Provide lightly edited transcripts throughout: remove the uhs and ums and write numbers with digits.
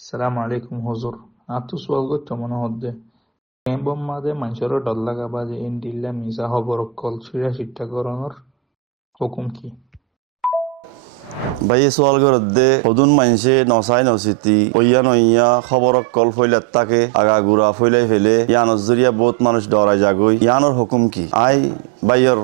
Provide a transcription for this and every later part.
Assalamu alaikum huzur. Atu sual gotto mone hodde. Kembomade manchoro dollaga baje indilla misa hoborokol shira shitta koronor hukum ki? ভাই সোয়াল করতে সদুন মাইনসে নসাই নসিতি ওইয়া খবরক call ফইলাত তাকে আগা গুড়া ফইলাই ফেলে ইয়ানোর জরিয়া বহুত মানুষ ডরাই যাগই ইয়ানোর হুকুম কি আই বাইয়ের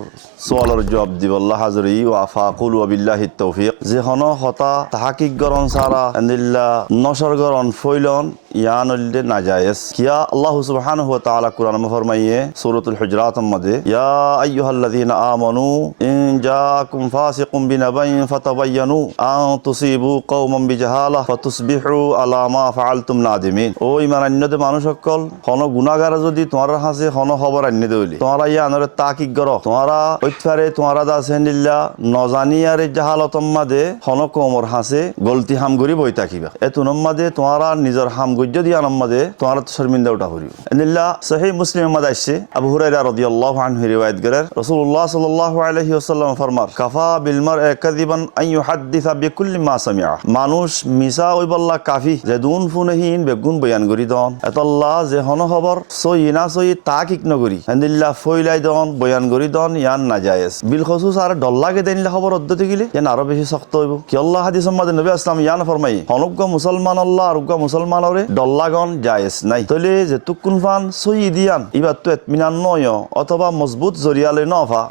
সোয়ালের জবাব দিবল্লাহ হাজরি ওয়াফা কুল ওয়াবিল্লাহি তৌফিক যে হন হতা তাহাকিক গরন সারা আন্দিল্লা নসর গরন ফইলন ইয়ানুল্লে নাজায়েজ কিয়া আল্লাহ সুবহানাহু ওয়া তাআলা কুরআন ফরমাইয়ে সূরাতুল হুজরাত মধ্যে ইয়া আইয়ুহাল্লাযীনা আমানু ইন জাআকুম ফাসিকুম বিনাবাইন ফাতাবায়ানু আন তুসিবু কওমান বিজাহালা ফাতুসবিহু আলা মা ফাআলতুম নাদিমিন ও ঈমানান্যদের মানুষ সকল কোন গুনাহগার যদি তোমার হাসে কোন খবর আনি দেইলি তোমরা ইয়ানরে তাকিক গর তোমরা ওইতফারে তোমরা দা সেনিল্লা নজানিয়ারে জাহালতম মাদে কোন কোমর হাসে গলতি হাম গরি বই তাকিবা এতুনম মাদে তোমরা নিজের হাম গজ্জ দিয়া নমাদে তোমরা শর্মিন্দা উঠা করিও এনিল্লা সহিহ মুসলিম মাদে আসছে আবু হুরায়রা রাদিয়াল্লাহু আনহু রিওয়ায়াত করেন রাসূলুল্লাহ সাল্লাল্লাহু আলাইহি ওয়াসাল্লাম ফরমার কাফা বিল মার'i কাযিবান আন ইউহাদ্দিসা বিকুল্লি মা সামিআ মানুষ মিছা ওইবল্লা কাফি যে দুন ফুনহীন বেগুন বয়ান করি দন এতল্লাহ যে হন খবর সহি না সহি তাকিক নগরি এনিল্লা ফইলাই দন বয়ান করি দন ইয়ান নাজায়েজ বিল খুসুস আর ডল্লাকে দেনলা খবর অদ্দতি গিলি ইয়ান আরো বেশি শক্ত হইব কি আল্লাহ হাদিস মাদে নবী আসলাম ইয়ান ফরমাই হনগ্য মুসলমান আল্লাহ আরগ্য মুসলমানরে ডল্লাগন জায়েজ নাই তলে যে তুকুন ফান সহি দিয়ান ইবার তো এতমিনান নয় অথবা মজবুত জরিয়ালে নফা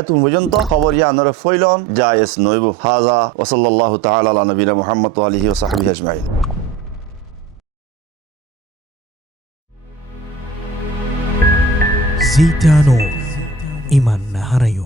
এত পর্যন্ত খবর ইয়ানরে ফইলন জায়েজ নইব হাজা ওয়া সাল্লাল্লাহু তাআলা আলা নবিনা মুহাম্মদ ওয়া আলিহি ওয়া সাহবিহি আজমাইন জিটানো ইমান না হারাইও।